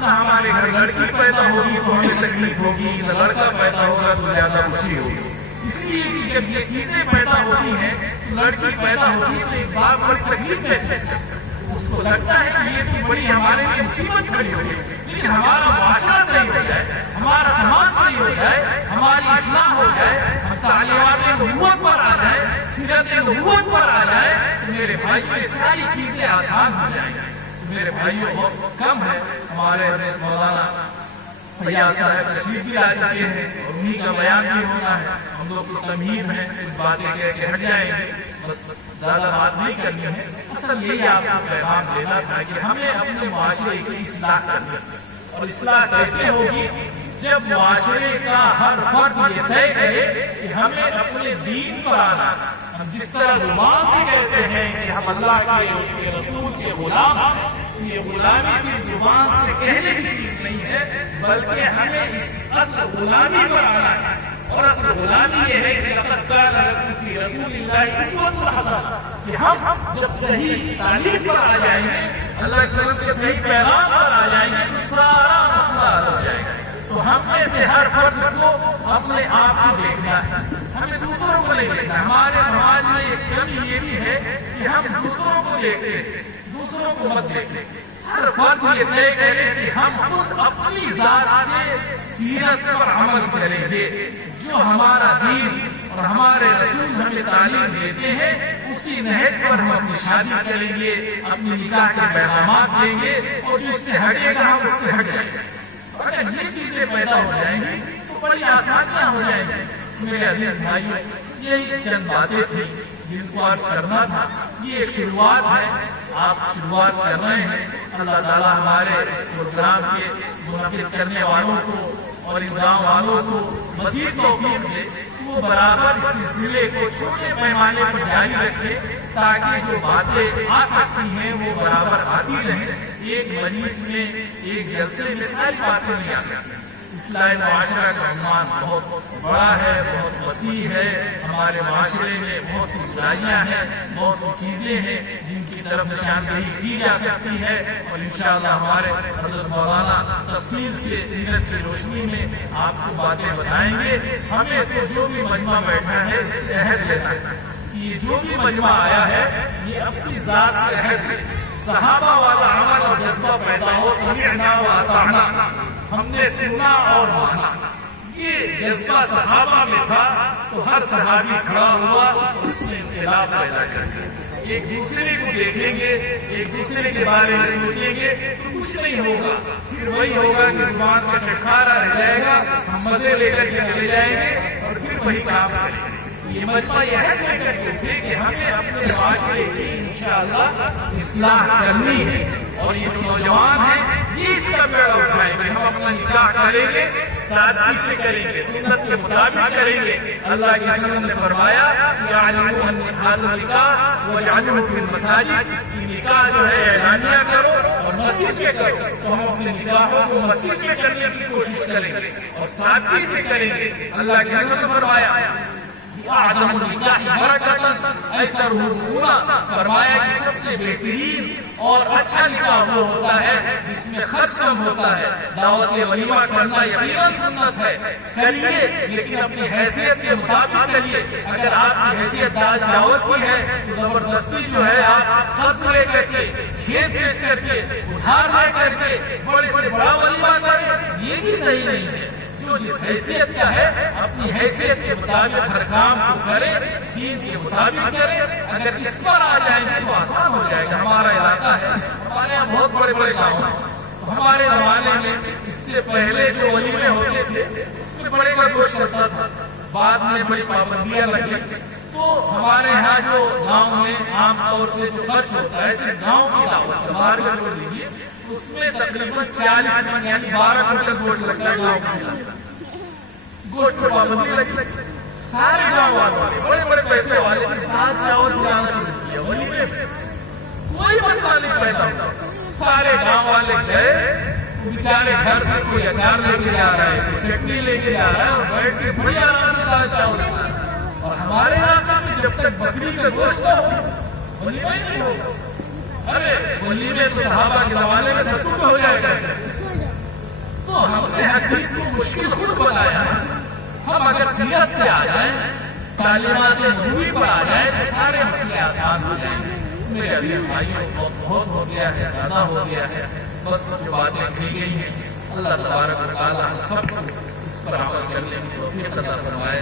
نہ ہمارے گھر لڑکی پیدا ہوگی تو ہمیں تکلیف ہوگی, نہ لڑکا پیدا ہوگا تو زیادہ خوشی ہوگی. اس لیے کہ جب یہ چیزیں پیدا ہوتی ہیں تو لڑکی پیدا ہوتی تو ایک باپ بڑی تکلیف محسوس کرتا ہے. اس کو لگتا ہے کہ یہ تو بڑی ہمارے لیے مصیبت کھڑی ہوگی. لیکن ہمارا معاشرہ صحیح ہو جائے, ہمارا سماج صحیح ہو جائے, ہماری اصلاح ہو جائے, ہم تعلیمات نبوت پر آ جائیں, سیرت نبوت پر آ جائیں تو میرے بھائیوں یہ ساری چیزیں آسان ہو جائیں گی. میرے بھائیوں بہت کم ہے ہمارے مولانا فیاض صاحب تشریف بھی لا چکے ہیں اور انہیں کا بیان بھی ہونا ہے. ہم لوگ کو تمہید ہے, کچھ باتیں کہہ کے ہٹ جائیں گے, بس زیادہ بات نہیں کرنی ہے. اصل یہی آپ کو پیغام دینا تھا کہ ہمیں اپنے معاشرے کی اصلاح کرنی ہے. اور اصلاح کیسے ہوگی؟ جب معاشرے کا ہر فرد یہ طے کرے کہ ہمیں اپنے دین پر آنا. ہم جس طرح زبان سے کہتے ہیں کہ ہم اللہ کے اس کے رسول کے غلام ہیں, یہ غلامی صرف زبان سے کہنے کی چیز نہیں ہے بلکہ ہمیں اس اصل غلامی پر آنا ہے. اور اصل غلامی یہ ہے کہ لقد کان لکم فی رسول اللہ اسوۃ حسنہ, کہ ہم جب صحیح تعلیم پر آ جائیں گے, اللہ کے رسول کے صحیح پیغام پر آ جائیں گے تو سارا مسئلہ حل ہو جائے گا. تو ہم میں سے ہر فرد کو اپنے آپ کو دیکھنا ہے, ہمیں دوسروں کو نہیں دیکھنا. ہمارے سماج میں ایک کمی یہ بھی ہے کہ ہم دوسروں کو دیکھتے ہیں, دوسروں کو مت دیکھتے. ہر فرد یہ طے کرے کہ ہم خود اپنی ذات سے سیرت پر عمل کریں گے. جو ہمارا دین اور ہمارے رسول ہمیں تعلیم دیتے ہیں اسی نہج پر ہم اپنی شادی کریں گے, اپنی نکاح کے پیغامات دیں گے, اور جو اس سے ہٹے گا ہم اس سے ہٹ جائیں گے. اگر یہ چیزیں پیدا ہو جائیں گی تو بڑی آسانیاں ہو جائیں گی. میرے عزیز بھائیوں, یہی چند باتیں تھیں جن کو عرض کرنا تھا. یہ ایک شروعات ہے, آپ شروعات کر رہے ہیں. اللہ تعالیٰ ہمارے اس پروگرام کے منعقد کرنے والوں کو اور ان گاؤں والوں کو مزید توفیق دے, وہ برابر اس سلسلے کو چھوٹے پیمانے پر جاری رکھے تاکہ جو باتیں آ سکتی ہیں وہ برابر آتی رہیں. ایک مجلس میں, ایک جلسے میں ساری باتیں نہیں آ سکتی. اصلاح معاشرہ کا عنوان بہت بڑا ہے, بہت وسیع ہے. ہمارے معاشرے میں بہت سی برائیاں ہیں, بہت سی چیزیں ہیں جن کی طرف نشاندہی کی جا سکتی ہے, اور انشاءاللہ ہمارے حضرت مولانا تفصیل سے سیرت کی روشنی میں آپ کو باتیں بتائیں گے. ہمیں تو جو بھی مجمع بیٹھا ہے اس سے عہد لینا ہے. یہ جو بھی مجمع آیا ہے یہ اپنی ذات سے عہد لے. صحابہ والا عمل اور جذبہ پیدا ہو, سمعنا و اطعنا, ہم نے سنا اور مانا. یہ جذبہ صحابہ میں تھا تو ہر صحابی کھڑا ہوا اور اس نے انقلاب پیدا کر دیا. ایک دوسرے کو دیکھیں گے, ایک دوسرے کے بارے میں سوچیں گے تو کچھ نہیں ہوگا. پھر وہی ہوگا کہ زبان کا چٹکارا رہ جائے گا, ہم مزے لے کر کے چلے جائیں گے اور پھر وہی کام کریں گے. یہ مجمع یہ ہے کہ ہمیں اپنے معاشرے کی انشاءاللہ اصلاح کرنی ہے. اور یہ جو نوجوان ہیں یہ اس کا بیڑا اٹھائیں گے. ہم اپنا نکاح کریں گے, سادگی سے کریں گے, سنت کے مطابق کریں گے. اللہ کی سنت نے فرمایا یعلمون ان هذا النکاح وجعلوه فی المساجد, نکاح جو ہے اعلانیہ کرو اور مسجد میں کرو. تو ہم اپنے نکاحوں کو مسجد میں کرنے کی کوشش کریں گے اور سادگی سے کریں گے. اللہ کی سنت نے فرمایا اعظم النکاح برکۃ ایسرہ رکوعا, فرمایا کہ سب سے بہترین اور اچھا نکاح وہ ہوتا ہے جس میں خرچ کم ہوتا ہے. دعوت ولیمہ کرنا یقیناً سنت ہے, کریے لیکن اپنی حیثیت کے مطابق کریے. اگر آپ کی حیثیت دال چاول کی ہے تو زبردستی جو ہے آپ قرض لے کر کے, کھیت بیچ کر کے, ادھار لے کر کے بڑے سے بڑا ولیمہ کریں, یہ بھی صحیح نہیں ہے. جو جس حیثیت کا ہے اپنی حیثیت کے مطابق ہر کام کو کرے, دین کے مطابق کرے. اگر اس پر آ جائیں گے تو آسان ہو جائے گا. ہمارا علاقہ ہے, ہمارے یہاں بہت بڑے بڑے گاؤں ہیں. ہمارے زمانے میں اس سے پہلے جو ولیمے ہوتے تھے اس میں بڑے کا گوشت چلتا تھا, بعد میں بڑی پابندیاں لگی. تو ہمارے یہاں جو گاؤں میں عام طور سے جو خرچ ہوتا ہے صرف گاؤں کی دعوت, باہر میں چھوڑ دیجیے, اس میں تقریباً 40 من یعنی 12 کنٹل گوشت لگتا ہے. گاؤں میں گوشت پر پابندی لگی. سارے گاؤں والے بڑے بڑے پیسے والے دال چاول کھلانا شروع کیا ولیمے. کوئی مسئلہ نہیں پیدا ہوتا. سارے گاؤں والے گئے, بیچارے گھر سے کوئی اچار لے کے جا رہا ہے, کوئی چٹنی لے کے جا رہا ہے, اور بیٹھ کے بڑی آرام سے دال چاول کھا رہا ہے. اور ہمارے علاقے میں جب تک بکری کا گوشت نہ ہو ولیمہ ہی نہیں ہوگا. ارے ولیمے تو صحابہ کے زمانے میں سب ہو جائے گا. تو ہم نے ہر چیز کو مشکل خود بنایا. ہم اگر سیرت پہ آ جائیں, تعلیمات نبوی پر آ جائیں, تو سارے مسئلے آسان ہو جائیں گے. میرے عزیز بھائیوں, بہت ہو گیا ہے, زیادہ ہو گیا ہے, بس جو باتیں کی گئی ہیں اللہ تبارک و تعالیٰ ہم سب کو اس پر عمل کرنے کی توفیق عطا فرمائے.